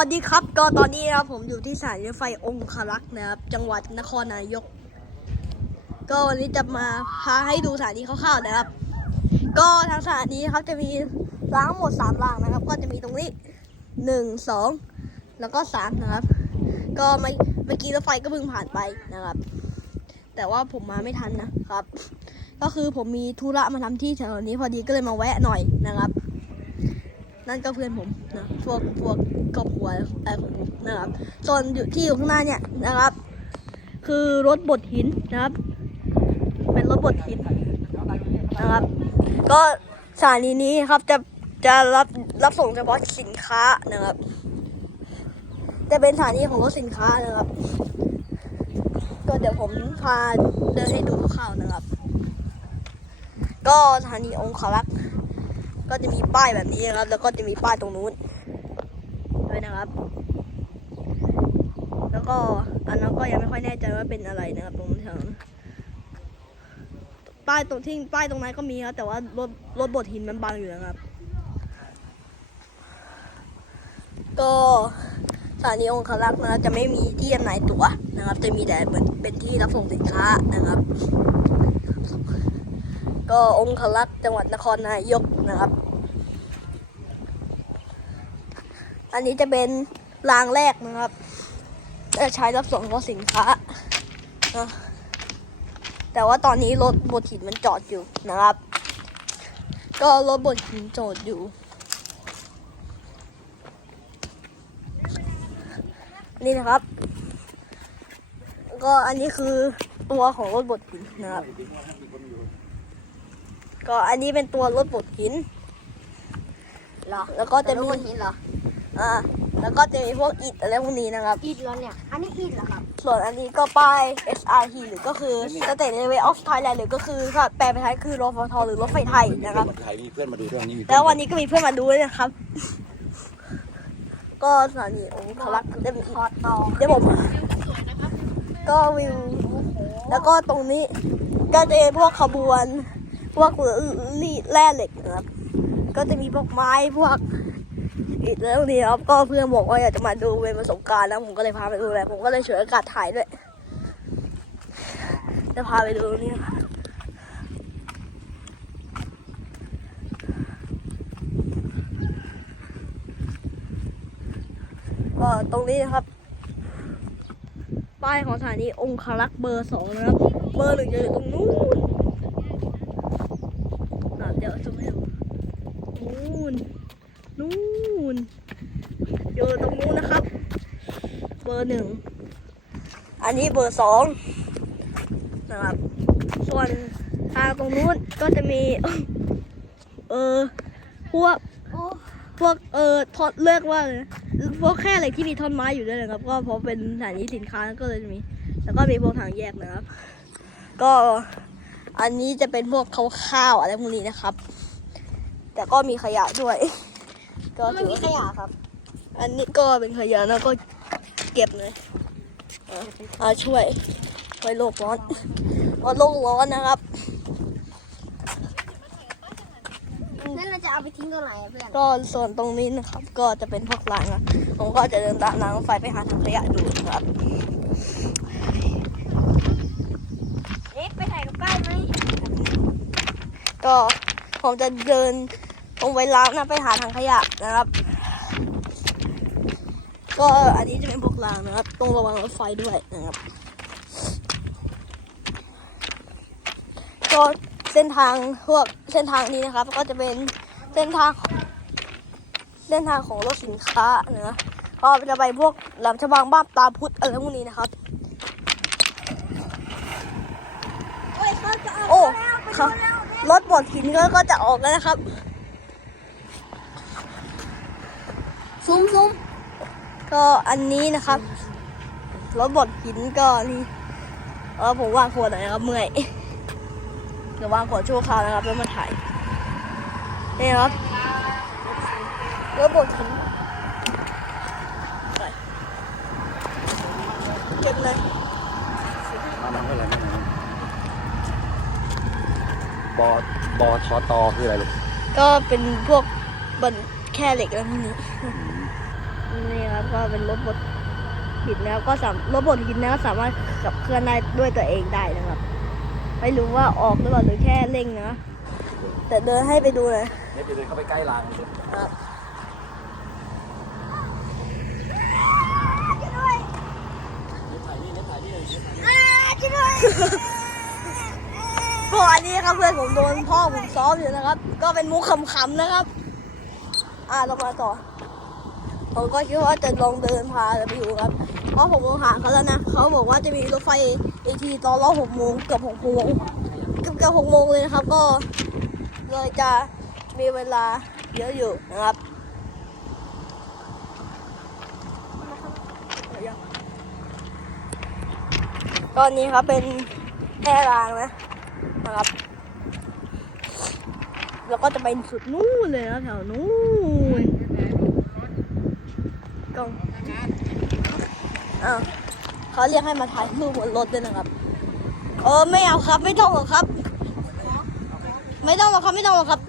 สวัสดีครับก็ตอนนี้นะครับผมอยู่ที่สถานีรถไฟองคารักษ์นะครับ จังหวัดนครนายก ก็วันนี้จะมาพาให้ดูสถานีคร่าวๆนะครับ ก็ทางสถานีครับจะมีรางหมดสามรางนะครับ ก็จะมีตรงนี้หนึ่งสองแล้วก็สามนะครับ ก็เมื่อเมื่อกี้รถไฟก็เพิ่งผ่านไปนะครับ แต่ว่าผมมาไม่ทันนะครับ ก็คือผมมีธุระมาทำที่แถวนี้พอดีก็เลยมาแวะหน่อยนะครับ นั่นก็เพื่อนผมนะพวกพวกครอบครัวอะไรของผมนะครับส่วนอยู่ที่อยู่ข้างหน้าเนี่ยนะครับ คือรถบดหินนะครับ เป็นรถบดหินนะครับ ก็สถานีนี้ครับจะจะรับรับส่งเฉพาะสินค้านะครับ จะเป็นสถานีของรถสินค้านะครับ ก็เดี๋ยวผมพาเดินให้ดูคร่าวนะครับ ก็สถานีองคารักษ์ ก็จะมีป้ายแบบนี้นะครับ แล้วก็จะมีป้ายตรงนู้นด้วยนะครับ แล้วก็อันนั้นก็ยังไม่ค่อยแน่ใจว่าเป็นอะไรนะครับ ตรงแถวป้ายตรงที่ป้ายตรงนั้นก็มีครับแต่ว่ารถรถบดหินมันบังอยู่นะครับ ก็สถานีองคารักษ์นะจะไม่มีที่จำหน่ายตั๋วนะครับ จะมีแต่เป็นเป็นที่รับส่งสินค้านะครับ ก็องคลักษ์จังหวัดนครนายกนะครับ อันนี้จะเป็นรางแรกนะครับจะใช้รับส่งของสินค้านะแต่ว่าตอนนี้รถบดหินมันจอดอยู่นะครับ ก็รถบดหินจอดอยู่ นี่นะครับ ก็อันนี้คือตัวของรถบดหินนะครับ ก็อันนี้เป็นตัวรถบดหิน เหรอแล้วก็จะมีรถหินเหรออ่า แล้วก็จะมีพวกอิฐอะไรพวกนี้นะครับ อิดเหรอเนี่ย อันนี้อิดเหรอครับ ส่วนอันนี้ก็ป้าย SRT หรือก็คือ State Railway of Thailand หรือก็คือถ้าแปลเป็นไทยคือรฟทหรือรถไฟไทยนะครับใครมีเพื่อนมาดูด้วยนี่มีแล้ววันนี้ก็มีเพื่อนมาดูด้วยนะครับ ก็สถานีองคลักษ์จะมีถอดต่อเดี๋ยวผมก็วิว แล้วก็ตรงนี้ก็จะเป็นพวกขบวน พวกรีแร่เหล็กนะครับ ก็จะมีพวกไม้พวกอิฐแล้วนี้ครับก็เพื่อนบอกว่าอยากจะมาดูเป็นประสบการณ์แล้วผมก็เลยพาไปดูเลยผมก็เลยฉวยโอกาสถ่ายด้วยจะพาไปดูนี่ก็ตรงนี้นะครับ ป้ายของสถานีองคารักษ์เบอร์สองนะครับ เบอร์หนึ่งจะอยู่ตรงนู้นอะเดี๋ยวซูมให้ดู นู้นนู้นอยู่ตรงนู้นนะครับ เบอร์หนึ่ง อันนี้เบอร์สองนะครับ ส่วนทางตรงนู้นก็จะมี เออพวกพวกเออทอดเลือกว่าเลยพวกแค่เหล็กที่มีท่อนไม้อยู่ด้วยนะครับ ก็เพราะเป็นสถานีสินค้าก็เลยจะมี แล้วก็มีพวกทางแยกนะครับ ก็อันนี้จะเป็นพวกข้าวๆอะไรพวกนี้นะครับ แต่ก็มีขยะด้วย ก็ไม่ถือมีว่าขยะครับ อันนี้ก็เป็นขยะแล้วก็เก็บเลยอะเอาช่วยช่วยโลกร้อนลดโลกร้อนนะครับนั่นเราจะเอาไปทิ้งตรงไหนอะเพื่อนก็ส่วนตรงนี้นะครับ ก็จะเป็นพวกรางนะผมก็จะเดินตามรางรถไฟไปหาทางขยะดูนะครับเอ๊ะไปถ่ายกับป้ายไหมก็ผมจะเดิน ลงไปล้างนะไปหาทางขยะนะครับ ก็อันนี้จะเป็นพวกรางนะครับต้องระวังรถไฟด้วยนะครับ ก็เส้นทางพวกเส้นทางนี้นะครับ ก็จะเป็นเส้นทางเส้นทางของรถสินค้านะก็จะไปพวกหลังฉบังบ้านตาพุธอะไรพวกนี้นะครับโอ้ยเขาจะเอาโอ้แล้วไปครัดูบแล้วรถบดหินก็ก็จะออกแล้วนะครับ ซูมซูมก็อันนี้นะครับรถบดหินก็นี่เออผมวางขวดหน่อยนะครับเมื่อยเดี๋ยววางขวดชั่วคราวนะครับแล้วมาถ่ายนี่นะครับรถบดหินไปเก็บเลยมามาเท่าไหร่นั่นน่ะบอบอชอตอคืออะไรลูกก็เป็นพวกบน แค่เหล็กแล้วพวกนี้อืมอืนี่ครับก็เป็นรถบดหินนะครับก็สามรถบดหินนะครับสามารถขับเคลื่อนได้ด้วยตัวเองได้นะครับ ไม่รู้ว่าออกหรือเปล่าหรือแค่เร่งนะแต่เดินให้ไปดูเลยเนี่ยไปเดินเข้าไปใกล้รางเลยครับถ่ายนี่เนี่ยถ่ายนี่เลยก็อันนี้ครับเพื่อนผมโดนพ่อผมซ้อมอยู่นะครับ ก็เป็นมุกขำๆนะครับ อ่าเรามาต่อ ผมก็คิดว่าจะลองเดินพาไปดูครับ เพราะผมมองหาเขาแล้วนะ เขาบอกว่าจะมีรถไฟอีกทีตอนรอบหกโมงเกือบหกโมงเกือบเกือบหกโมงเลยนะครับ ก็เลยจะมีเวลาเยอะอยู่นะครับตอนนี้ครับเป็นแค่รางนะนะครับ แล้วก็จะไปสุดนู่นเลยนะแถวนู่นกล้องอ้าวเขาเรียกให้มาถ่ายรูปบนรถด้วยนะครับเออไม่เอาครับ ไม่ต้องหรอกครับ ไม่ต้องหรอกครับไม่ต้องหรอกครับ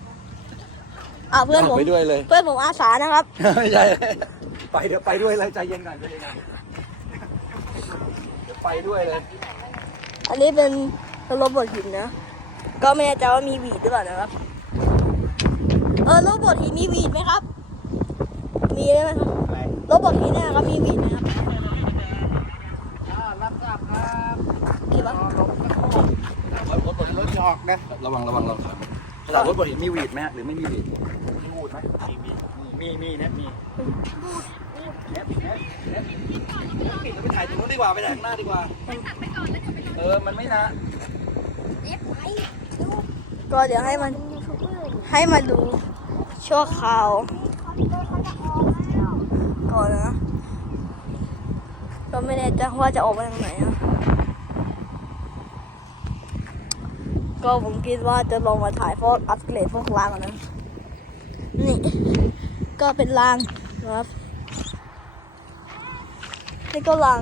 อ่าเพื่อนผมไปด้วยเลย เพื่อนผมอาสานะครับไม่ใช่ไปเดี๋ยวไปด้วยเลยใจเย็นก่อนใจเย็นก่อนเดี๋ยวไปด้วยเลย อันนี้เป็นรถบดหินนะ ก็ไม่แน่ใจว่ามีหวีดหรือเปล่านะครับ เออรถบดหินมีหวีดไหมครับ มีได้ไหมครับรถบดหินเนยนะครับมีหวีดไหมครับรับทราบครับคิดว่ารถบดรถจะออกนะระวังระวังระวังขนาดรถบดเห็นมีหวีดไหมหรือไม่มีหวีดมีหวีดไหมมีมีมีเนี่ยมีเน็ตเน็ตเน็ตปิดแล้วไปถ่ายตรงนู้นดีกว่าไปถ่ายข้างหน้าดีกว่าเออมันไม่นะเอ๊ะไปก็เดี๋ยวให้มันยูทูบเบอร์ให้มาดู ชั่วคราวก่อนนะก็ไม่แน่ใจว่าจะออกมาทางไหนอะก็ผมคิดว่าจะลองมาถ่ายพวกอัปเกรดพวกรางก่อนนะนี่ ก็เป็นรางนะครับนี่ก็ราง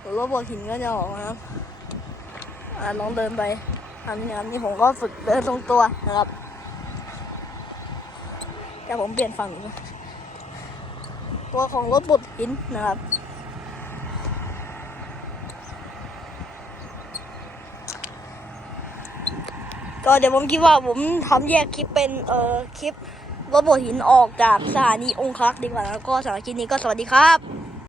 หรือว่าบนหินก็จะออกมาครับลองเดินไปอย่างนี้ผมก็ฝึกเดินตรงตัวนะครับ แต่ผมเปลี่ยนฝั่งนี้ตัวของรถบดหินนะครับ ก็เดี๋ยวผมคิดว่าผมทำแยกคลิปเป็นเอ่อคลิปรถบดหินออกจากสถานีองคลักษ์ดีกว่าแล้วก็สำหรับคลิปนี้ก็สวัสดีครับ